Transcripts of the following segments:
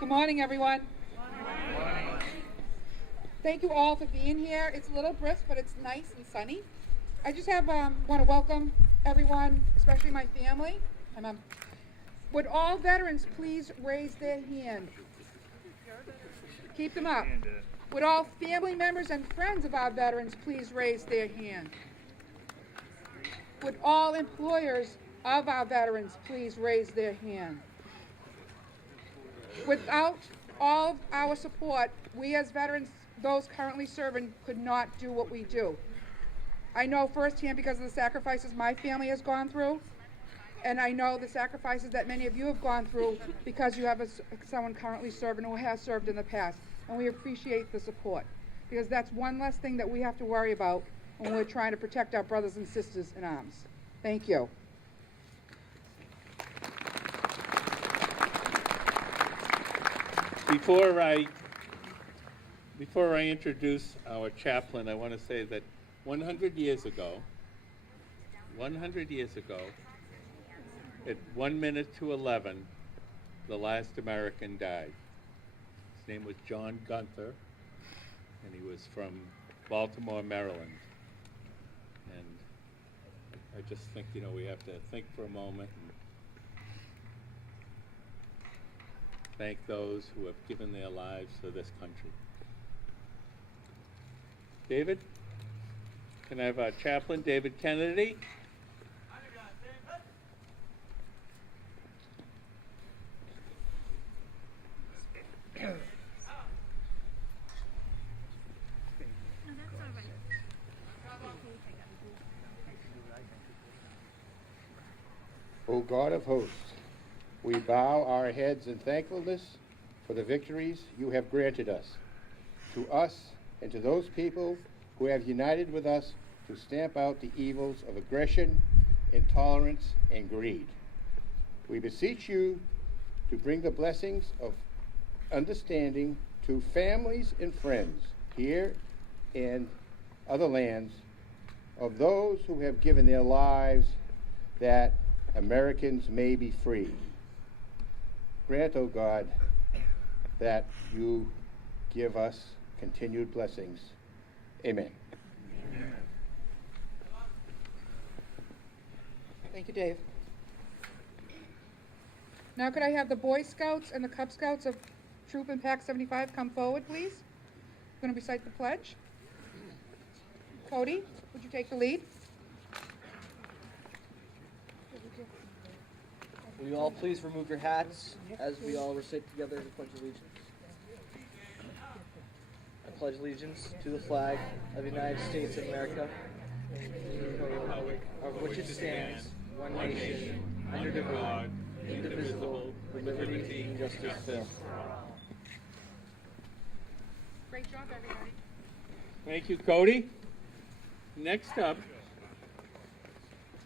Good morning, everyone. Good morning. Thank you all for being here. It's a little brisk, but it's nice and sunny. I just want to welcome everyone, especially my family. My mom. Would all veterans please raise their hand? Keep them up. Would all family members and friends of our veterans please raise their hand? Would all employers of our veterans please raise their hand? Without all of our support, we as veterans, those currently serving, could not do what we do. I know firsthand because of the sacrifices my family has gone through, and I know the sacrifices that many of you have gone through because you have someone currently serving who has served in the past, and we appreciate the support because that's one less thing that we have to worry about when we're trying to protect our brothers and sisters in arms. Thank you. Before I introduce our chaplain, I want to say that 100 years ago, at 1 minute to 11, the last American died. His name was John Gunther, and he was from Baltimore, Maryland. And I just think, we have to think for a moment and thank those who have given their lives for this country. David, can I have our chaplain, David Kennedy? O God of hosts, we bow our heads in thankfulness for the victories you have granted us, to us and to those people who have united with us to stamp out the evils of aggression, intolerance, and greed. We beseech you to bring the blessings of understanding to families and friends here and other lands of those who have given their lives that Americans may be free. Grant, O God, that you give us continued blessings. Amen. Amen. Thank you, Dave. Now could I have the Boy Scouts and the Cub Scouts of Troop and Pack 75 come forward, please? I'm going to recite the pledge. Cody, would you take the lead? Will you all please remove your hats as we all recite together the Pledge of Allegiance? I pledge allegiance to the flag of the United States of America, and to the republic of which it stands, one nation, under God, indivisible, with liberty and justice for all. Great job, everybody. Thank you, Cody. Next up,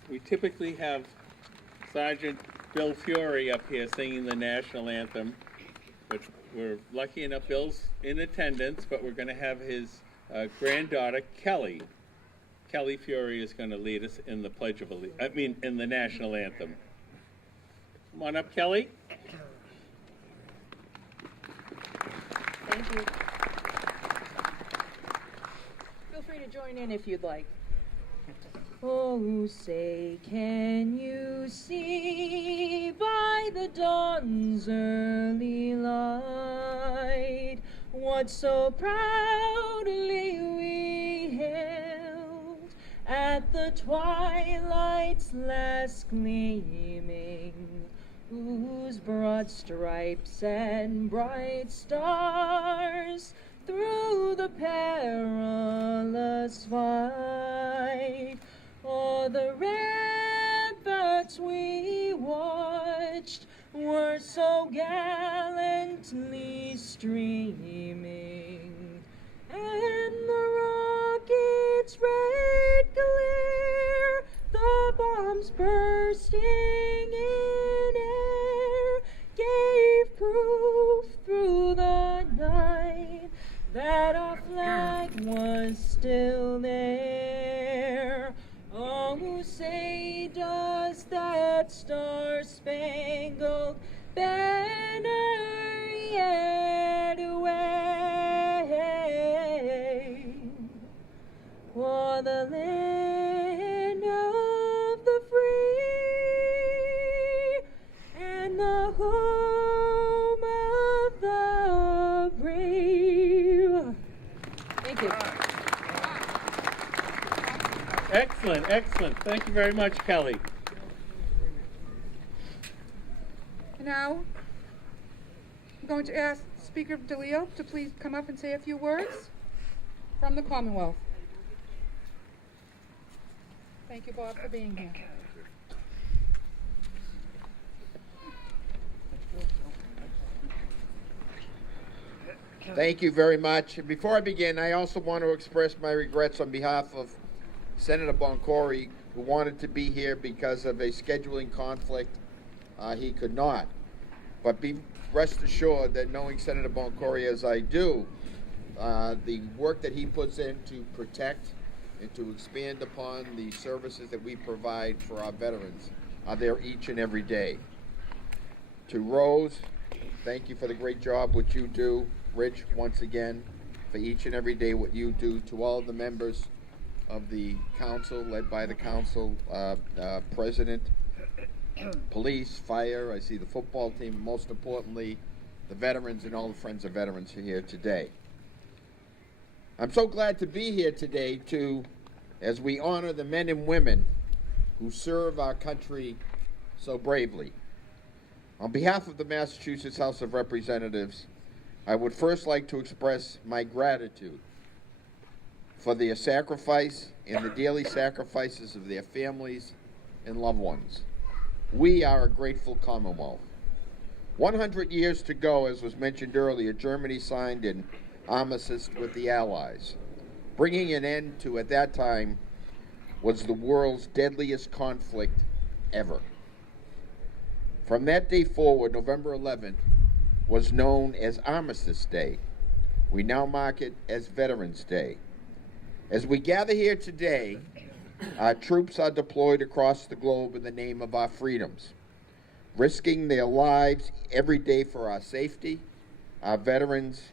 we typically have Sergeant Bill Fury up here singing the national anthem, but we're lucky enough Bill's in attendance, but we're going to have his granddaughter, Kelly. Kelly Fury is going to lead us in the Pledge of Allegiance, in the national anthem. Come on up, Kelly. Thank you. Feel free to join in if you'd like. Oh, say, can you see by the dawn's early light what so proudly we hailed at the twilight's last gleaming, whose broad stripes and bright stars through the perilous fight o'er the ramparts we watched were so gallantly streaming, and the rocket's red glare, the bombs bursting in air, gave proof through the night that our flag was still there. Oh, say does that star-spangled banner for the land of the free and the home of the brave. Thank you. Excellent, excellent. Thank you very much, Kelly. Now, I'm going to ask Speaker DeLeo to please come up and say a few words from the Commonwealth. Thank you, Bob, for being here. Thank you very much. Before I begin, I also want to express my regrets on behalf of Senator Boncory, who wanted to be here because of a scheduling conflict. He could not. But be rest assured that knowing Senator Boncory as I do, the work that he puts in to protect and to expand upon the services that we provide for our veterans are there each and every day. To Rose, thank you for the great job which you do. Rich, once again, for each and every day what you do. To all of the members of the council, led by the council, president, police, fire, I see the football team, and most importantly, the veterans and all the friends of veterans who are here today. I'm so glad to be here today as we honor the men and women who serve our country so bravely. On behalf of the Massachusetts House of Representatives, I would first like to express my gratitude for their sacrifice and the daily sacrifices of their families and loved ones. We are a grateful Commonwealth. 100 years to go, as was mentioned earlier, Germany signed an armistice with the Allies, bringing an end to, at that time, was the world's deadliest conflict ever. From that day forward, November 11th, was known as Armistice Day. We now mark it as Veterans Day. As we gather here today, our troops are deployed across the globe in the name of our freedoms, risking their lives every day for our safety, our veterans,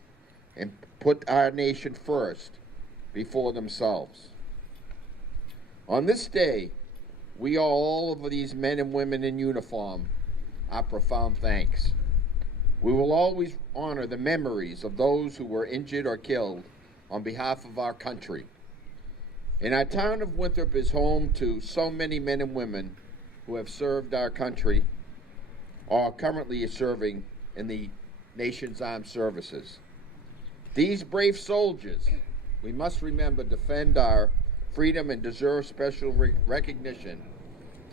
and put our nation first before themselves. On this day, we owe all of these men and women in uniform our profound thanks. We will always honor the memories of those who were injured or killed on behalf of our country. And our town of Winthrop is home to so many men and women who have served our country or currently is serving in the nation's armed services. These brave soldiers, we must remember, defend our freedom and deserve special recognition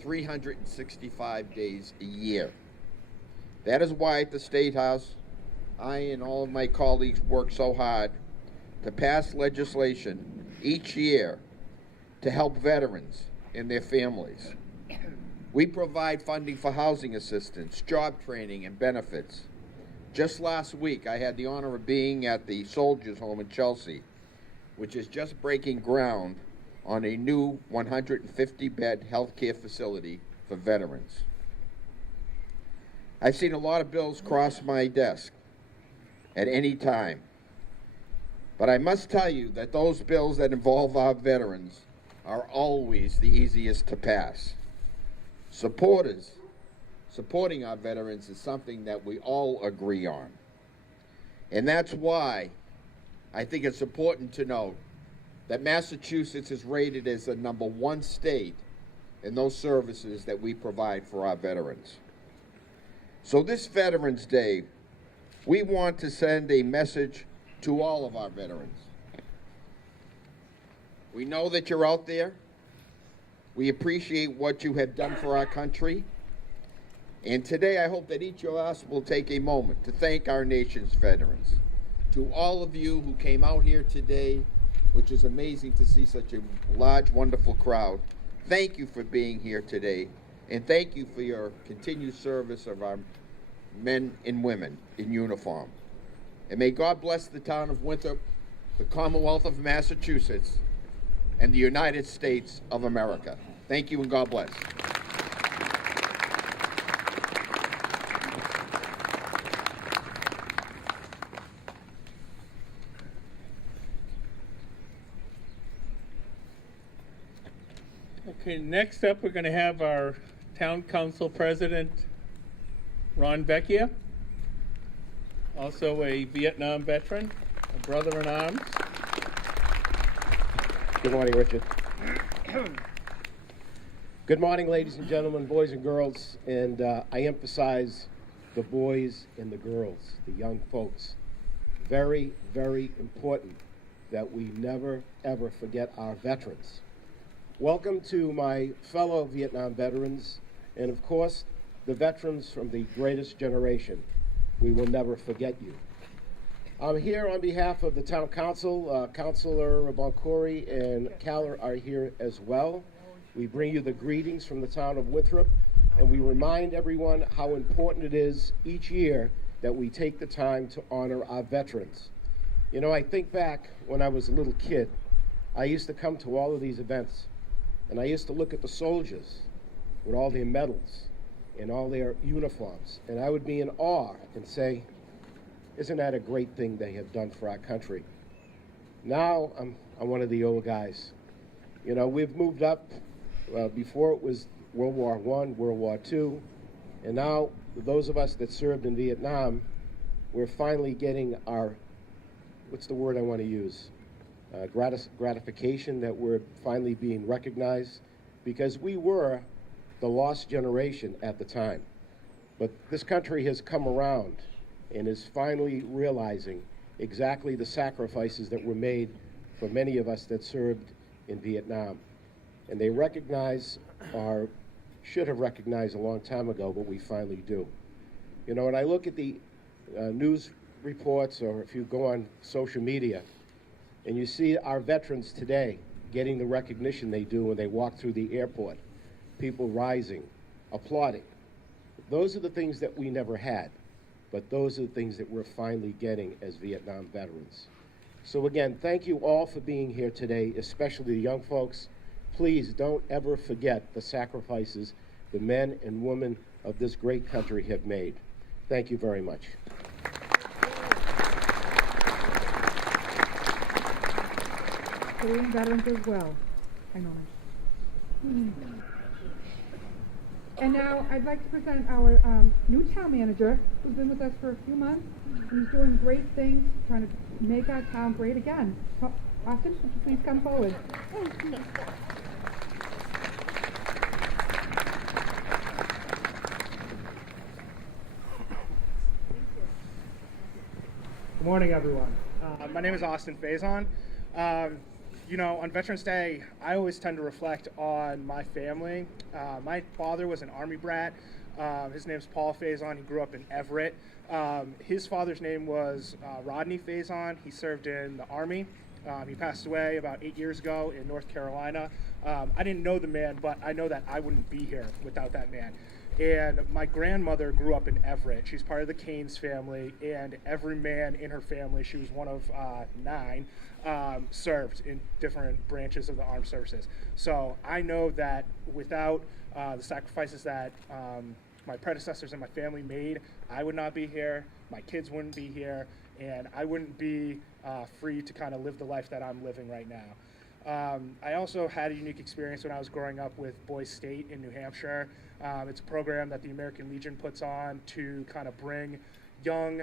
365 days a year. That is why at the State House, I and all of my colleagues work so hard to pass legislation each year to help veterans and their families. We provide funding for housing assistance, job training, and benefits. Just last week, I had the honor of being at the Soldiers' Home in Chelsea, which is just breaking ground on a new 150-bed healthcare facility for veterans. I've seen a lot of bills cross my desk at any time, but I must tell you that those bills that involve our veterans are always the easiest to pass. Supporting our veterans is something that we all agree on. And that's why I think it's important to note that Massachusetts is rated as the #1 state in those services that we provide for our veterans. So this Veterans Day, we want to send a message to all of our veterans. We know that you're out there. We appreciate what you have done for our country. And today I hope that each of us will take a moment to thank our nation's veterans. To all of you who came out here today, which is amazing to see such a large, wonderful crowd, thank you for being here today. And thank you for your continued service of our men and women in uniform. And may God bless the town of Winthrop, the Commonwealth of Massachusetts, and the United States of America. Thank you and God bless. Okay, next up we're going to have our Town Council President, Ron Vecchia, also a Vietnam veteran, a brother in arms. Good morning, Richard. Good morning, ladies and gentlemen, boys and girls, and I emphasize the boys and the girls, the young folks. Very, very important that we never, ever forget our veterans. Welcome to my fellow Vietnam veterans, and of course, the veterans from the greatest generation. We will never forget you. I'm here on behalf of the Town Council. Councilor Boncory and Caller are here as well. We bring you the greetings from the town of Winthrop, and we remind everyone how important it is each year that we take the time to honor our veterans. You know, I think back when I was a little kid, I used to come to all of these events, and I used to look at the soldiers with all their medals and all their uniforms, and I would be in awe and say, isn't that a great thing they have done for our country? Now I'm one of the old guys. You know, we've moved up. Before it was World War I, World War II, and now those of us that served in Vietnam, we're finally getting our, what's the word I want to use? Gratification that we're finally being recognized, because we were the lost generation at the time. But this country has come around and is finally realizing exactly the sacrifices that were made for many of us that served in Vietnam. And they recognize, or should have recognized a long time ago, but we finally do. You know, when I look at the news reports, or if you go on social media, and you see our veterans today getting the recognition they do when they walk through the airport, people rising, applauding. Those are the things that we never had, but those are the things that we're finally getting as Vietnam veterans. So again, thank you all for being here today, especially the young folks. Please don't ever forget the sacrifices the men and women of this great country have made. Thank you very much. Korean veterans as well. I know. And now I'd like to present our new town manager, who's been with us for a few months. He's doing great things, trying to make our town great again. Austin, would you please come forward? Good morning, everyone. My name is Austin Faison. You know, on Veterans Day, I always tend to reflect on my family. My father was an Army brat. His name's Paul Faison. He grew up in Everett. His father's name was Rodney Faison. He served in the Army. He passed away about 8 years ago in North Carolina. I didn't know the man, but I know that I wouldn't be here without that man. And my grandmother grew up in Everett. She's part of the Keynes family, and every man in her family, she was one of 9, served in different branches of the armed services. So I know that without the sacrifices that my predecessors and my family made, I would not be here, my kids wouldn't be here, and I wouldn't be free to kind of live the life that I'm living right now. I also had a unique experience when I was growing up with Boys State in New Hampshire. It's a program that the American Legion puts on to kind of bring young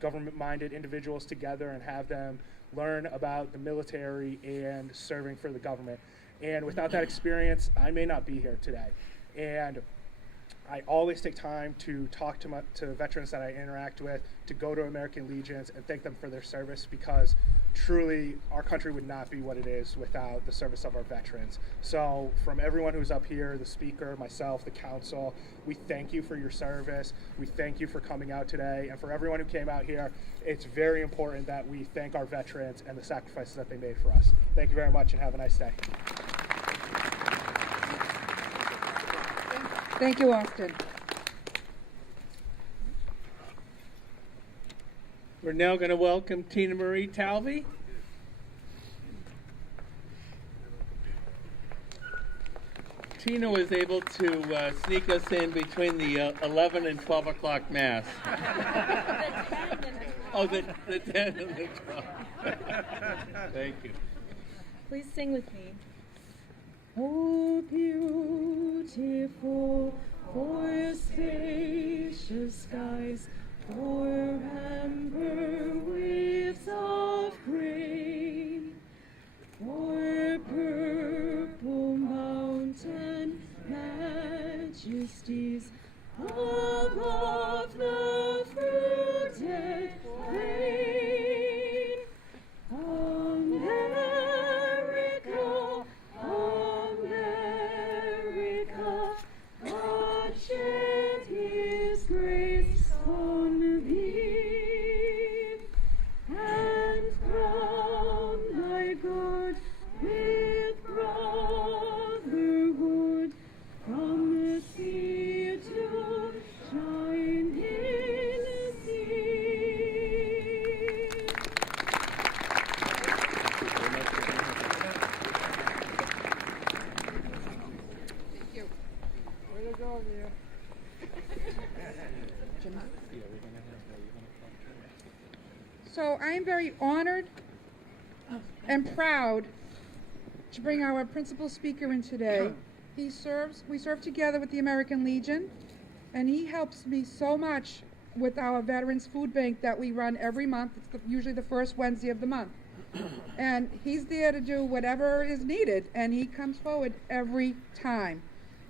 government-minded individuals together and have them learn about the military and serving for the government. And without that experience, I may not be here today. And I always take time to talk to veterans that I interact with, to go to American Legions and thank them for their service, because truly our country would not be what it is without the service of our veterans. So from everyone who's up here, the speaker, myself, the council, we thank you for your service. We thank you for coming out today. And for everyone who came out here, it's very important that we thank our veterans and the sacrifices that they made for us. Thank you very much and have a nice day. Thank you, Austin. We're now going to welcome Tina Marie Talvey. Tina was able to sneak us in between the 11 and 12 o'clock mass. Oh, the 10 and the 12. Thank you. Please sing with me. Oh, beautiful for spacious skies, for amber waves of grain, for purple mountain majesties above the fruited plain. America, America, God shed His grace on thee, and crown thy God with brotherhood, from the sea to shine in the sea. Thank you. Way to go, Mia. So I am very honored and proud to bring our principal speaker in today. We serve together with the American Legion, and he helps me so much with our Veterans Food Bank that we run every month. It's usually the first Wednesday of the month. And he's there to do whatever is needed, and he comes forward every time.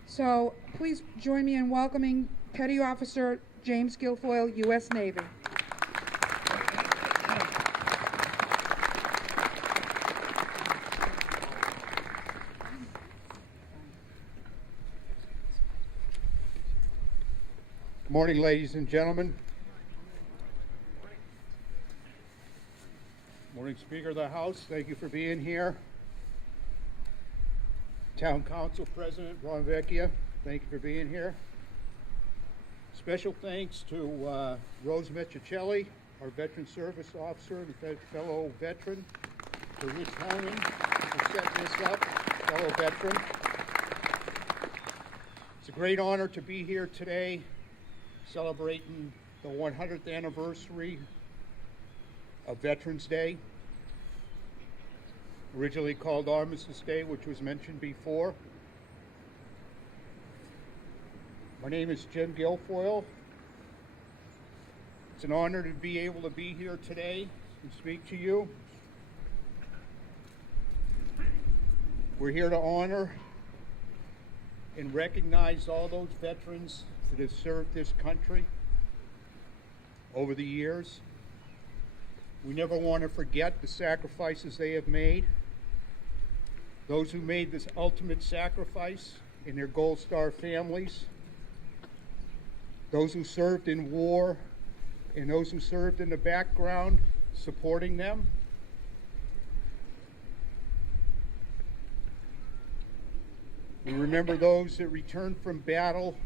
So please join me in welcoming Petty Officer James Guilfoyle, U.S. Navy. Morning, ladies and gentlemen. Morning, Speaker of the House. Thank you for being here. Town Council President Ron Vecchia, thank you for being here. Special thanks to Rose Meccicelli, our Veteran Service Officer and fellow veteran, to Rich Honan for setting this up, fellow veteran. It's a great honor to be here today celebrating the 100th anniversary of Veterans Day, originally called Armistice Day, which was mentioned before. My name is Jim Guilfoyle. It's an honor to be able to be here today and speak to you. We're here to honor and recognize all those veterans that have served this country over the years. We never want to forget the sacrifices they have made. Those who made this ultimate sacrifice in their Gold Star families, those who served in war, and those who served in the background supporting them. We remember those that returned from battle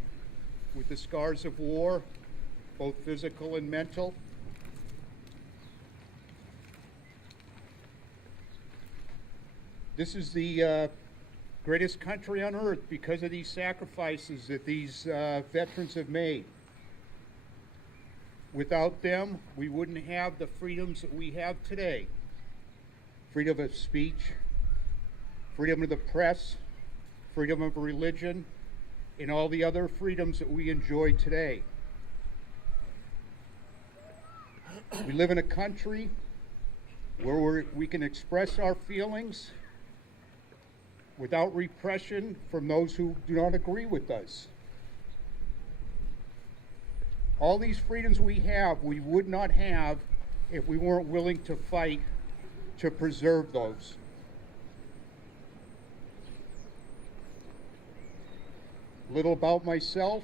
with the scars of war, both physical and mental. This is the greatest country on earth because of these sacrifices that these veterans have made. Without them, we wouldn't have the freedoms that we have today. Freedom of speech, freedom of the press, freedom of religion, and all the other freedoms that we enjoy today. We live in a country where we can express our feelings without repression from those who do not agree with us. All these freedoms we have, we would not have if we weren't willing to fight to preserve those. A little about myself.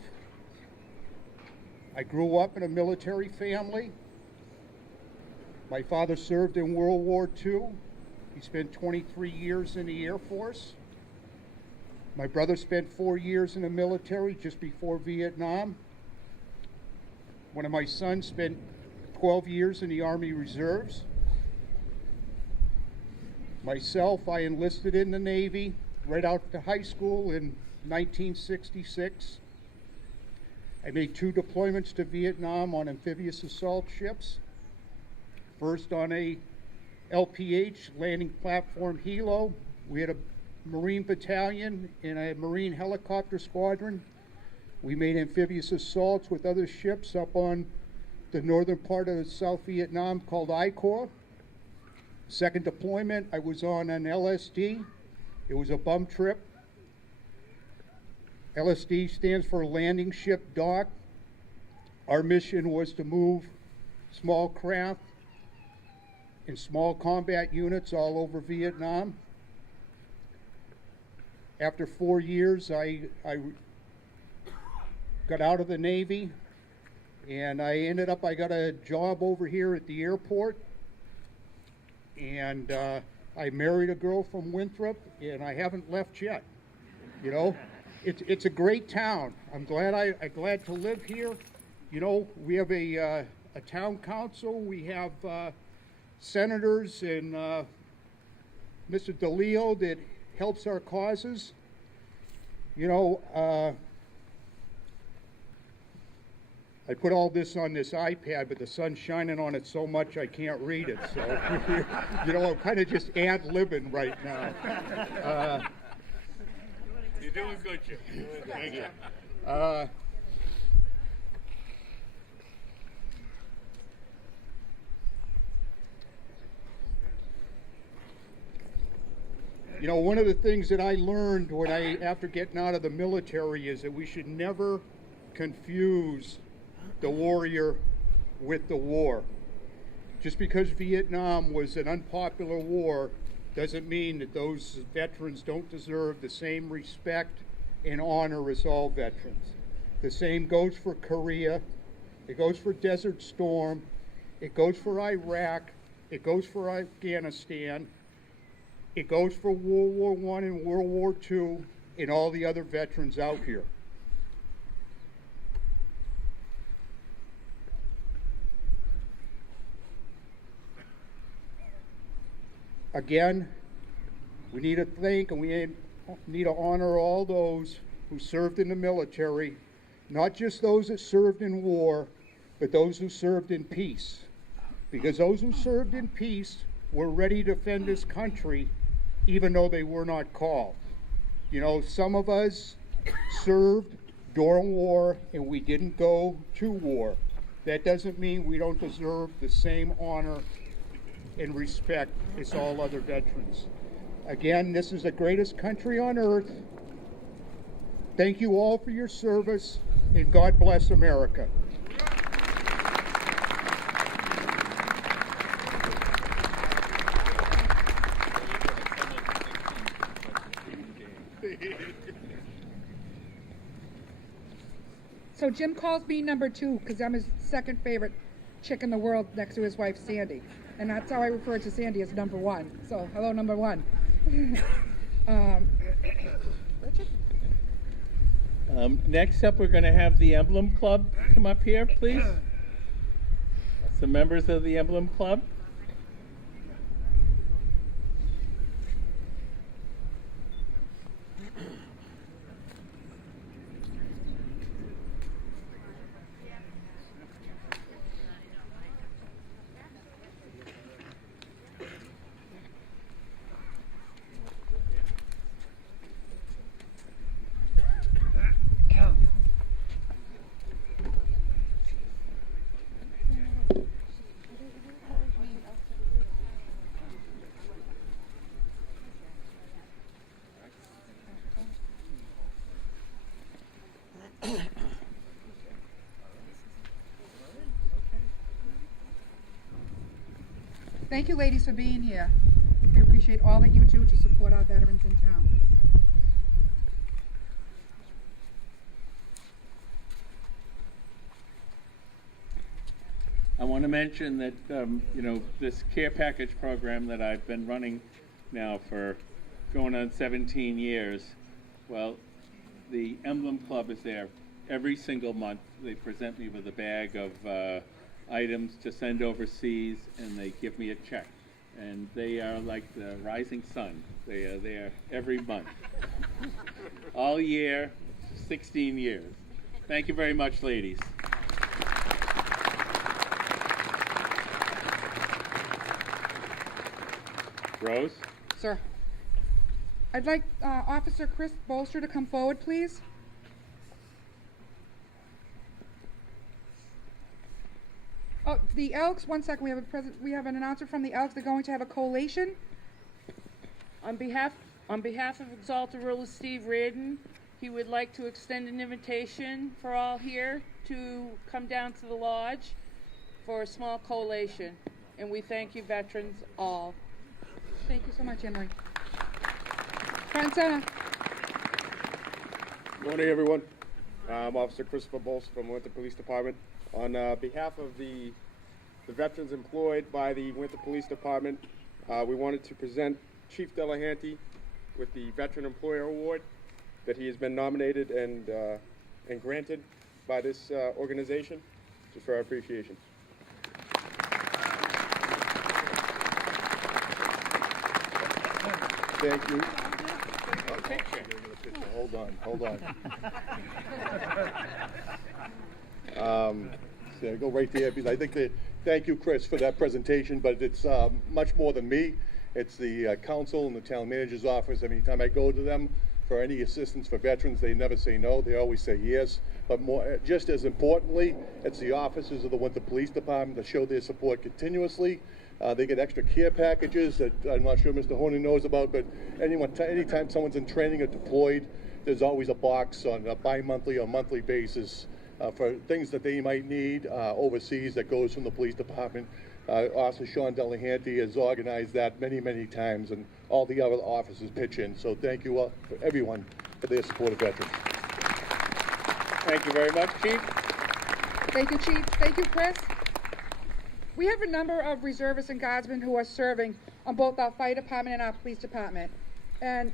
I grew up in a military family. My father served in World War II. He spent 23 years in the Air Force. My brother spent 4 years in the military just before Vietnam. One of my sons spent 12 years in the Army Reserves. Myself, I enlisted in the Navy right out to high school in 1966. I made 2 deployments to Vietnam on amphibious assault ships. First on a LPH landing platform helo. We had Marine Battalion in a Marine helicopter squadron. We made amphibious assaults with other ships up on the northern part of South Vietnam called I Corps. Second deployment, I was on an LSD. It was a bum trip. LSD stands for Landing Ship Dock. Our mission was to move small craft and small combat units all over Vietnam. After 4 years, I got out of the Navy, and I got a job over here at the airport, and I married a girl from Winthrop, and I haven't left yet. You know, it's a great town. I'm glad to live here. You know, we have a town council. We have senators and Mr. DeLeo that helps our causes. You know, I put all this on this iPad, but the sun's shining on it so much I can't read it. So, you know, I'm kind of just ad-libbing right now. You're doing good, Jim. Thank you. You know, one of the things that I learned after getting out of the military is that we should never confuse the warrior with the war. Just because Vietnam was an unpopular war doesn't mean that those veterans don't deserve the same respect and honor as all veterans. The same goes for Korea, it goes for Desert Storm, it goes for Iraq, it goes for Afghanistan, it goes for World War I and World War II and all the other veterans out here. Again, we need to thank and we need to honor all those who served in the military, not just those that served in war, but those who served in peace. Because those who served in peace were ready to defend this country even though they were not called. You know, some of us served during war and we didn't go to war. That doesn't mean we don't deserve the same honor and respect as all other veterans. Again, this is the greatest country on earth. Thank you all for your service, and God bless America. So Jim calls me number 2 because I'm his second favorite chick in the world next to his wife Sandy. And that's how I refer to Sandy as number 1. So hello, number 1. Richard? Next up, we're going to have the Emblem Club come up here, please. Some members of the Emblem Club. Thank you, ladies, for being here. We appreciate all that you do to support our veterans in town. I want to mention that, you know, this care package program that I've been running now for going on 17 years, well, the Emblem Club is there every single month. They present me with a bag of items to send overseas, and they give me a check. And they are like the rising sun. They are there every month. All year, 16 years. Thank you very much, ladies. Rose? Sir. I'd like Officer Chris Bolster to come forward, please. Oh, the Elks, one second, we have an announcer from the Elks. They're going to have a collation. On behalf of Exalted Ruler Steve Reardon, he would like to extend an invitation for all here to come down to the lodge for a small collation. And we thank you, veterans, all. Thank you so much, Emily. Front center. Morning, everyone. I'm Officer Christopher Bolst from Winthrop Police Department. On behalf of the veterans employed by the Winthrop Police Department, we wanted to present Chief Delahanty with the Veteran Employer Award that he has been nominated and granted by this organization, just for our appreciation. Thank you. Hold on. So go right there, because I think that, thank you, Chris, for that presentation, but it's much more than me. It's the council and the town manager's office. Anytime I go to them for any assistance for veterans, they never say no, they always say yes. But more, just as importantly, it's the officers of the Winthrop Police Department that show their support continuously. They get extra care packages that I'm not sure Mr. Honan knows about, but anytime someone's in training or deployed, there's always a box on a bi-monthly or monthly basis for things that they might need overseas that goes from the police department. Officer Sean Delahanty has organized that many, many times, and all the other officers pitch in. So thank you for everyone for their support of veterans. Thank you very much, Chief. Thank you, Chief. Thank you, Chris. We have a number of reservists and guardsmen who are serving on both our fire department and our police department. And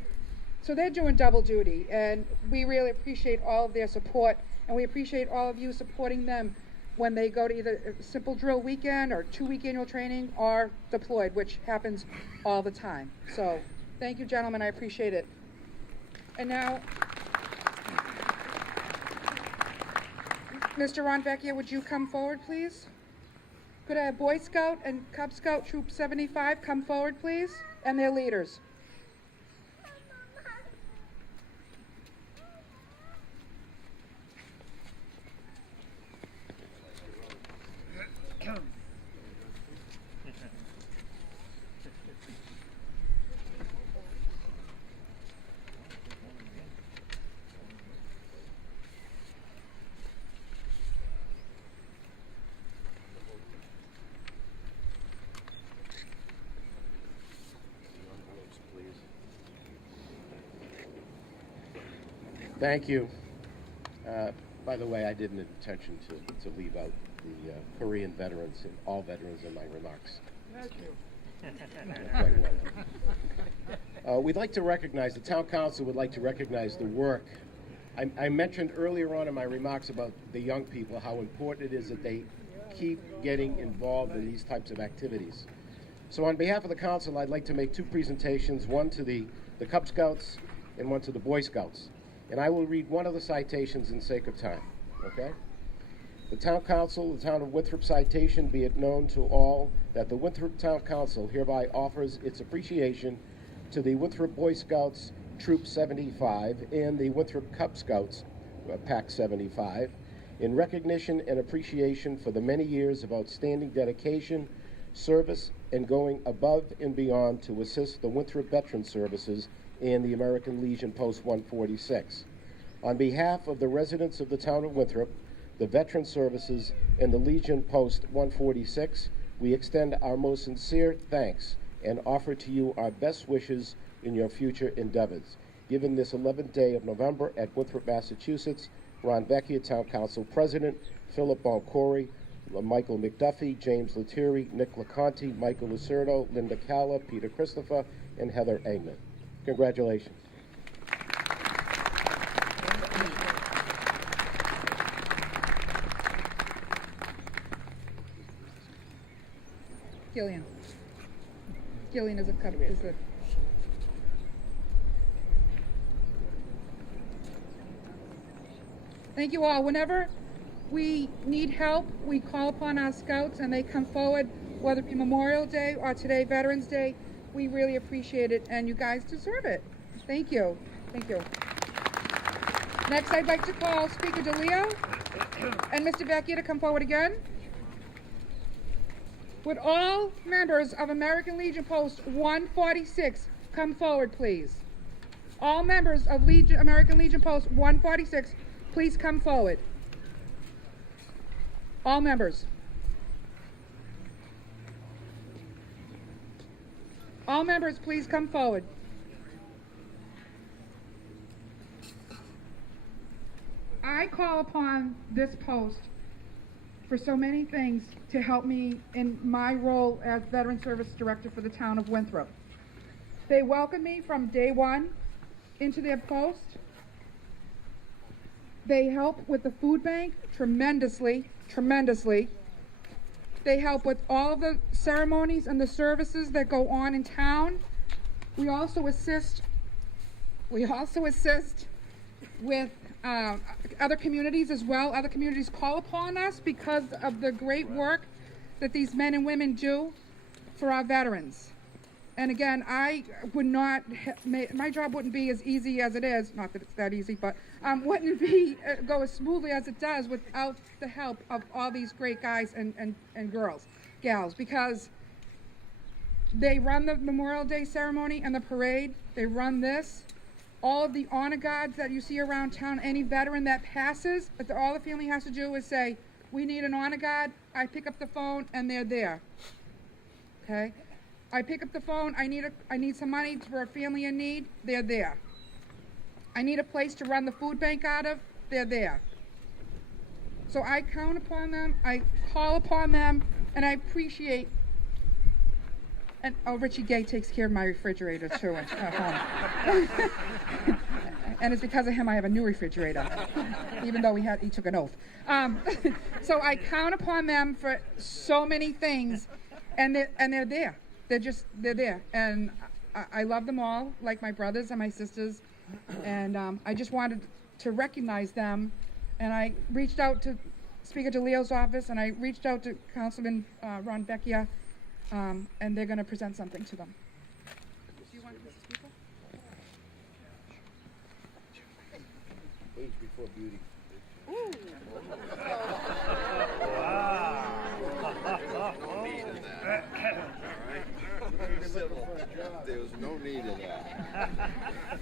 so they're doing double duty, and we really appreciate all of their support, and we appreciate all of you supporting them when they go to either a simple drill weekend or 2-week annual training or deployed, which happens all the time. So thank you, gentlemen. I appreciate it. And now, Mr. Ron Vecchia, would you come forward, please? Could I have Boy Scout and Cub Scout Troop 75 come forward, please? And their leaders. Thank you. By the way, I didn't intention to leave out the Korean veterans and all veterans in my remarks. Thank you. Quite well. We'd like to recognize, the town council would like to recognize the work. I mentioned earlier on in my remarks about the young people, how important it is that they keep getting involved in these types of activities. So on behalf of the council, I'd like to make 2 presentations, one to the Cub Scouts and one to the Boy Scouts. And I will read one of the citations in sake of time, okay? The Town Council, the Town of Winthrop citation, be it known to all that the Winthrop Town Council hereby offers its appreciation to the Winthrop Boy Scouts Troop 75 and the Winthrop Cub Scouts Pack 75 in recognition and appreciation for the many years of outstanding dedication, service, and going above and beyond to assist the Winthrop Veteran Services and the American Legion Post 146. On behalf of the residents of the town of Winthrop, the Veteran Services, and the Legion Post 146, we extend our most sincere thanks and offer to you our best wishes in your future endeavors. Given this 11th day of November at Winthrop, Massachusetts, Ron Vecchia, Town Council President, Philip Boncory, Michael McDuffie, James Lettieri, Nick LaConte, Michael Lucerto, Linda Calla, Peter Christopher, and Heather Eggman. Congratulations. Gillian. Gillian is a Cub. Is a. Thank you all. Whenever we need help, we call upon our scouts and they come forward, whether it be Memorial Day or today, Veterans Day. We really appreciate it, and you guys deserve it. Thank you. Thank you. Next, I'd like to call Speaker DeLeo and Mr. Vecchia to come forward again. Would all members of American Legion Post 146 come forward, please? All members of American Legion Post 146, please come forward. All members. All members, please come forward. I call upon this post for so many things to help me in my role as Veteran Service Director for the town of Winthrop. They welcomed me from day one into their post. They help with the food bank tremendously. They help with all the ceremonies and the services that go on in town. We also assist with other communities as well. Other communities call upon us because of the great work that these men and women do for our veterans. And again, I would not, my job wouldn't be as easy as it is, not that it's that easy, but wouldn't be go as smoothly as it does without the help of all these great guys and gals, because they run the Memorial Day ceremony and the parade. They run this. All of the honor guards that you see around town, any veteran that passes, all the family has to do is say, we need an honor guard. I pick up the phone and they're there. Okay? I pick up the phone, I need some money for a family in need, they're there. I need a place to run the food bank out of, they're there. So I count upon them, I call upon them, and I appreciate. And Richie Gay takes care of my refrigerator too at home. And it's because of him I have a new refrigerator, even though he took an oath. So I count upon them for so many things, and they're there. They're there, and I love them all, like my brothers and my sisters, and I just wanted to recognize them, and I reached out to Speaker DeLeo's office, and I reached out to Councilman Ron Vecchia, and they're going to present something to them. Do you want this to speak? Age before beauty. There was no need of that.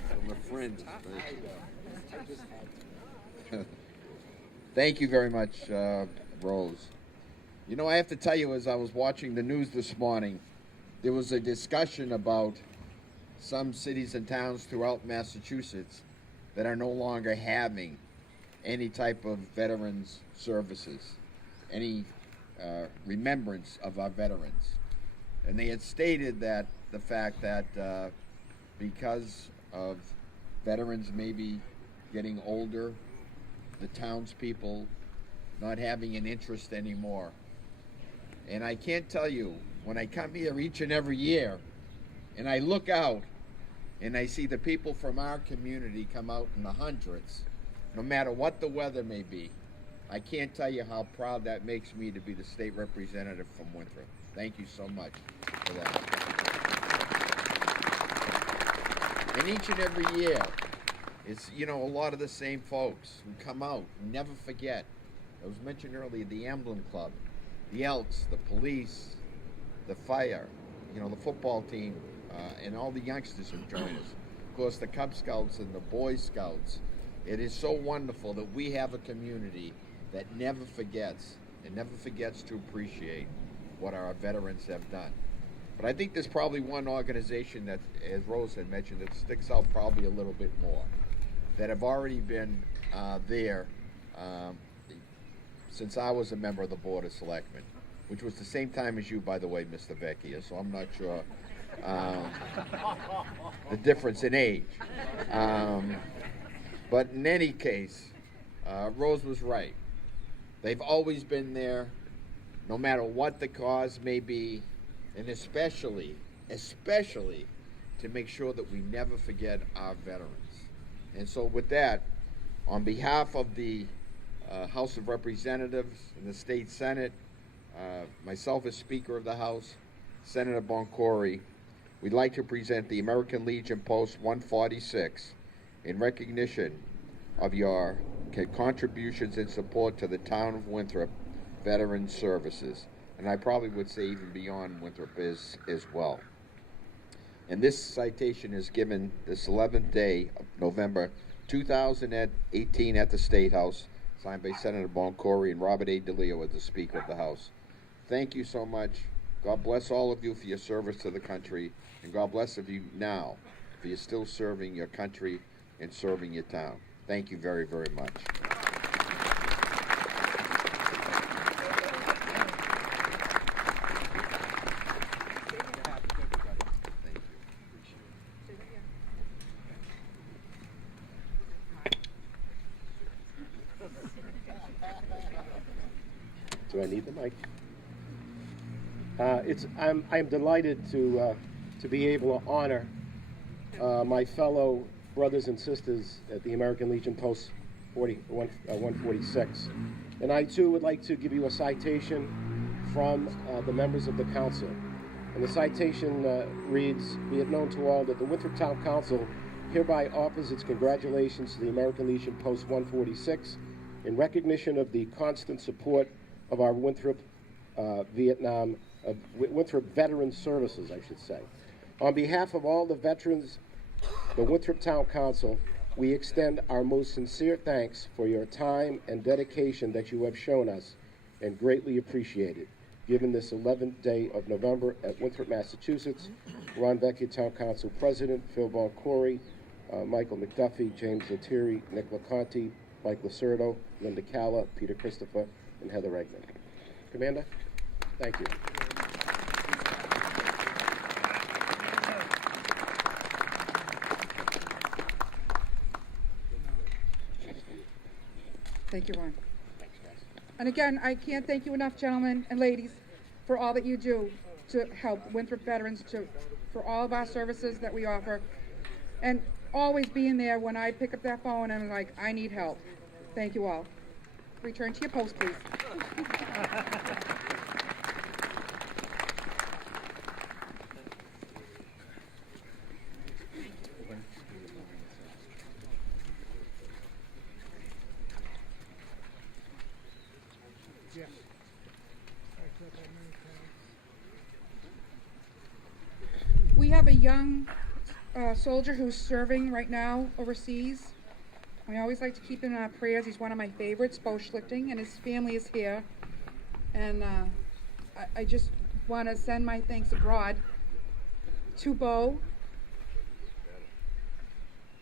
From a friend. Thank you very much, Rose. You know, I have to tell you, as I was watching the news this morning, there was a discussion about some cities and towns throughout Massachusetts that are no longer having any type of veterans services, any remembrance of our veterans. And they had stated that the fact that because of veterans maybe getting older, the townspeople not having an interest anymore. And I can't tell you, when I come here each and every year, and I look out, and I see the people from our community come out in the hundreds, no matter what the weather may be, I can't tell you how proud that makes me to be the state representative from Winthrop. Thank you so much for that. And each and every year, it's, you know, a lot of the same folks who come out, never forget. It was mentioned earlier, the Emblem Club, the Elks, the police, the fire, you know, the football team, and all the youngsters who join us. Of course, the Cub Scouts and the Boy Scouts. It is so wonderful that we have a community that never forgets and never forgets to appreciate what our veterans have done. But I think there's probably one organization that, as Rose had mentioned, that sticks out probably a little bit more, that have already been there since I was a member of the Board of Selectmen, which was the same time as you, by the way, Mr. Vecchia, so I'm not sure the difference in age. But in any case, Rose was right. They've always been there, no matter what the cause may be, and especially to make sure that we never forget our veterans. And so with that, on behalf of the House of Representatives and the State Senate, myself as Speaker of the House, Senator Boncory, we'd like to present the American Legion Post 146 in recognition of your contributions and support to the town of Winthrop Veterans Services. And I probably would say even beyond Winthrop as well. And this citation is given this 11th day of November 2018 at the State House, signed by Senator Boncory and Robert A. DeLeo as the Speaker of the House. Thank you so much. God bless all of you for your service to the country, and God bless of you now for you're still serving your country and serving your town. Thank you very, very much. Do I need the mic? I'm delighted to be able to honor my fellow brothers and sisters at the American Legion Post 146. And I too would like to give you a citation from the members of the council. And the citation reads, "Be it known to all that the Winthrop Town Council hereby offers its congratulations to the American Legion Post 146 in recognition of the constant support of our Winthrop Winthrop Veterans Services, I should say. On behalf of all the veterans, the Winthrop Town Council, we extend our most sincere thanks for your time and dedication that you have shown us and greatly appreciate it. Given this 11th day of November at Winthrop, Massachusetts, Ron Vecchia, Town Council President, Phil Boncory, Michael McDuffie, James Lettieri, Nick LaConte, Mike Lacerdo, Linda Calla, Peter Christopher, and Heather Egnan. Commander, thank you. Thank you, Ron. And again, I can't thank you enough, gentlemen and ladies, for all that you do to help Winthrop veterans, for all of our services that we offer, and always being there when I pick up that phone and I'm like, I need help. Thank you all. Return to your post, please. We have a young soldier who's serving right now overseas. We always like to keep him in our prayers. He's one of my favorites, Bo Schlichting, and his family is here. And I just want to send my thanks abroad to Bo.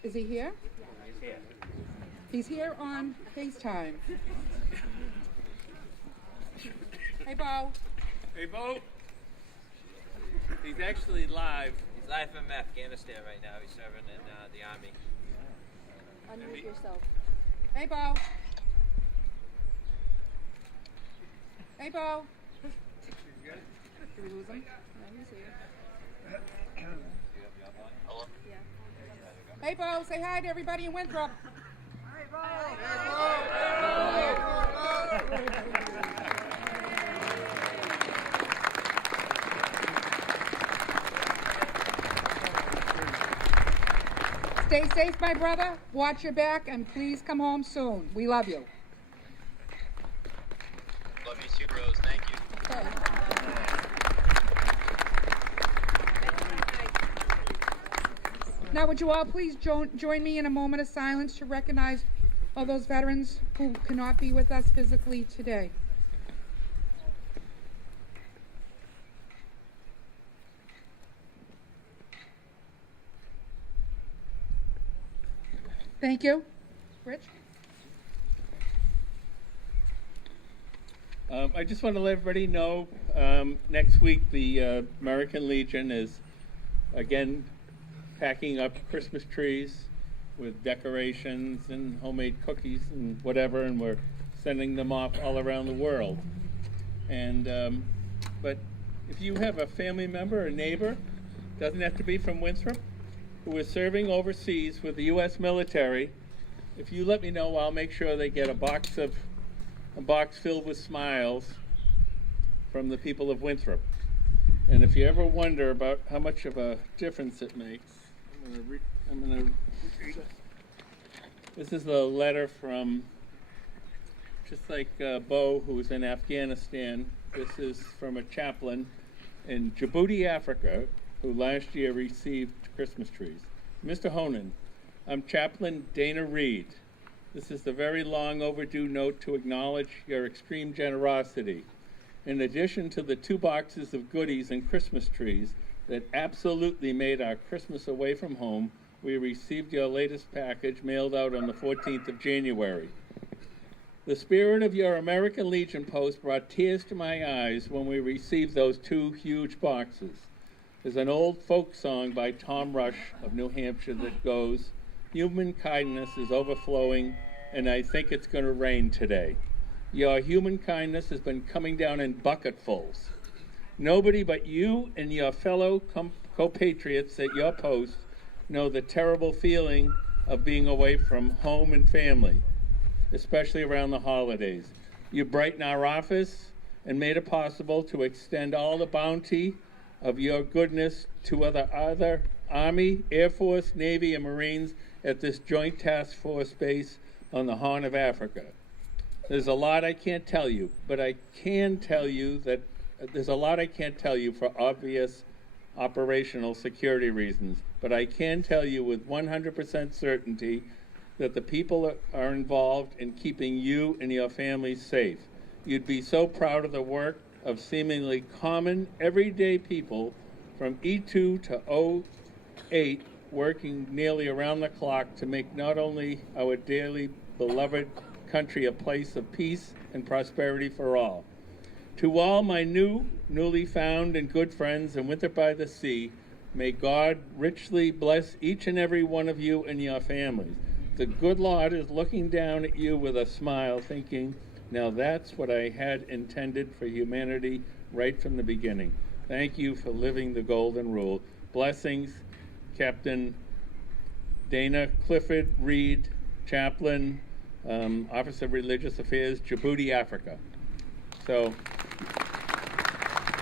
Is he here? He's here. He's here on FaceTime. Hey, Bo. Hey, Bo. He's actually live. He's live from Afghanistan right now. He's serving in the army. Unmute yourself. Hey, Bo. Hey, Bo. Did we lose him? No, he's here. Hello? Yeah. Hey, Bo. Say hi to everybody in Winthrop. Hey, Bo. Stay safe, my brother. Watch your back, and please come home soon. We love you. Love you too, Rose. Thank you. Now, would you all please join me in a moment of silence to recognize all those veterans who cannot be with us physically today. Thank you. Rich? I just want to let everybody know, next week the American Legion is again packing up Christmas trees with decorations and homemade cookies and whatever, and we're sending them off all around the world. And but if you have a family member or neighbor, doesn't have to be from Winthrop, who is serving overseas with the U.S. military, if you let me know, I'll make sure they get a box filled with smiles from the people of Winthrop. And if you ever wonder about how much of a difference it makes, I'm gonna read it. This is a letter from, just like Bo, who's in Afghanistan. This is from a chaplain in Djibouti, Africa, who last year received Christmas trees. Mr. Honan, I'm Chaplain Dana Reed. This is the very long overdue note to acknowledge your extreme generosity. In addition to the 2 boxes of goodies and Christmas trees that absolutely made our Christmas away from home, we received your latest package mailed out on the 14th of January. The spirit of your American Legion post brought tears to my eyes when we received those 2 huge boxes. There's an old folk song by Tom Rush of New Hampshire that goes, "Human kindness is overflowing, and I think it's going to rain today." Your human kindness has been coming down in bucketfuls. Nobody but you and your fellow compatriots at your post know the terrible feeling of being away from home and family, especially around the holidays. You brighten our office and made it possible to extend all the bounty of your goodness to other Army, Air Force, Navy, and Marines at this joint task force base on the Horn of Africa. There's a lot I can't tell you, but I can tell you that there's a lot I can't tell you for obvious operational security reasons, but I can tell you with 100% certainty that the people are involved in keeping you and your families safe. You'd be so proud of the work of seemingly common, everyday people from E2 to 08, working nearly around the clock to make not only our dearly beloved country a place of peace and prosperity for all. To all my newly found and good friends in Winthrop by the Sea, may God richly bless each and every one of you and your families. The good Lord is looking down at you with a smile, thinking, now that's what I had intended for humanity right from the beginning. Thank you for living the golden rule. Blessings, Captain Dana Clifford Reed, Chaplain, Office of Religious Affairs, Djibouti, Africa. So,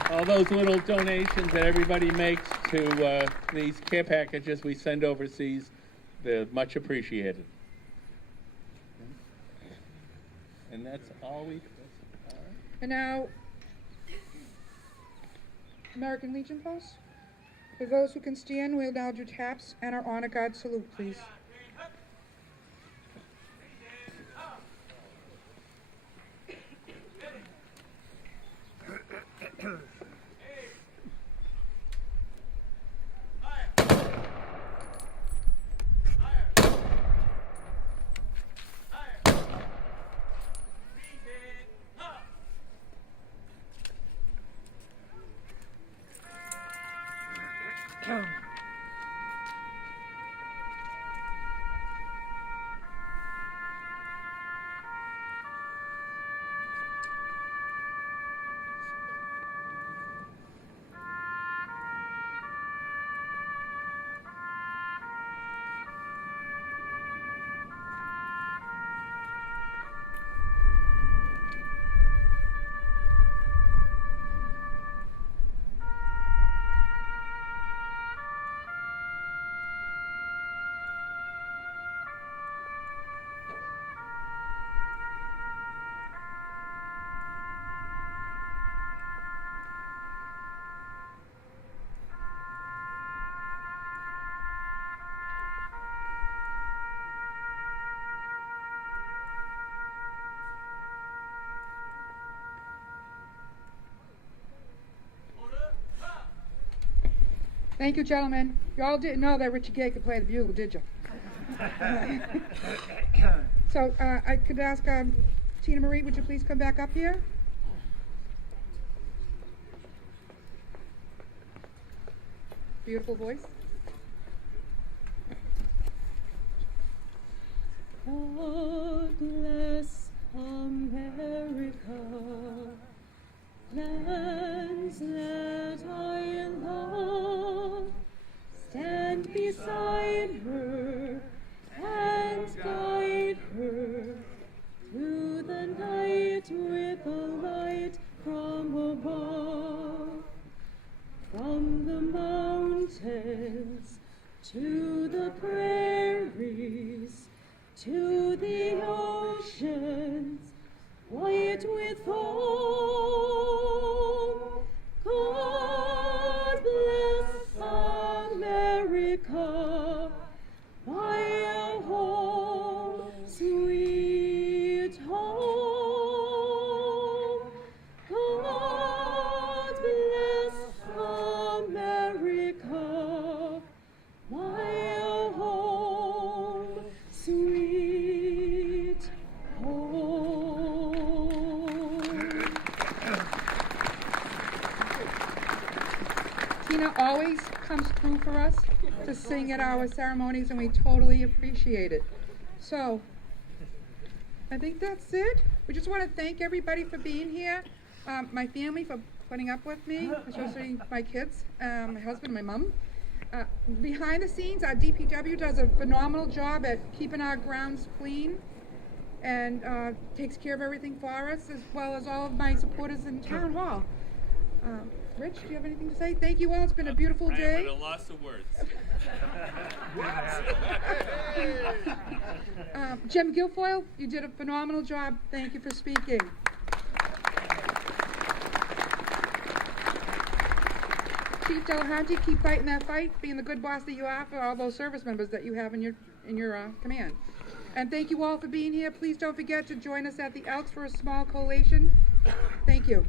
all those little donations that everybody makes to these care packages we send overseas, they're much appreciated. And that's all we. And now, American Legion Post. For those who can stand, we'll now do taps and our honor guard salute, please. Thank you, gentlemen. Y'all didn't know that Richie Gay could play the bugle, did you? So I could ask Tina Marie, would you please come back up here? Beautiful voice. God bless America, lands that I love. Stand beside her and guide her through the night with a light from above. to the prairies, to the oceans, white with foam. God bless America, my home, sweet home. God bless America, my home, sweet home. Tina always comes through for us to sing at our ceremonies, and we totally appreciate it. So, I think that's it. We just want to thank everybody for being here, my family for putting up with me, especially my kids, my husband, my mom. Behind the scenes, our DPW does a phenomenal job at keeping our grounds clean and takes care of everything for us, as well as all of my supporters in Town Hall. Rich, do you have anything to say? Thank you all. It's been a beautiful day. I am at a loss of words. Jim Guilfoyle, you did a phenomenal job. Thank you for speaking. Chief Delahanty, keep fighting that fight, being the good boss that you are for all those service members that you have in your command. And thank you all for being here. Please don't forget to join us at the Elks for a small collation. Thank you.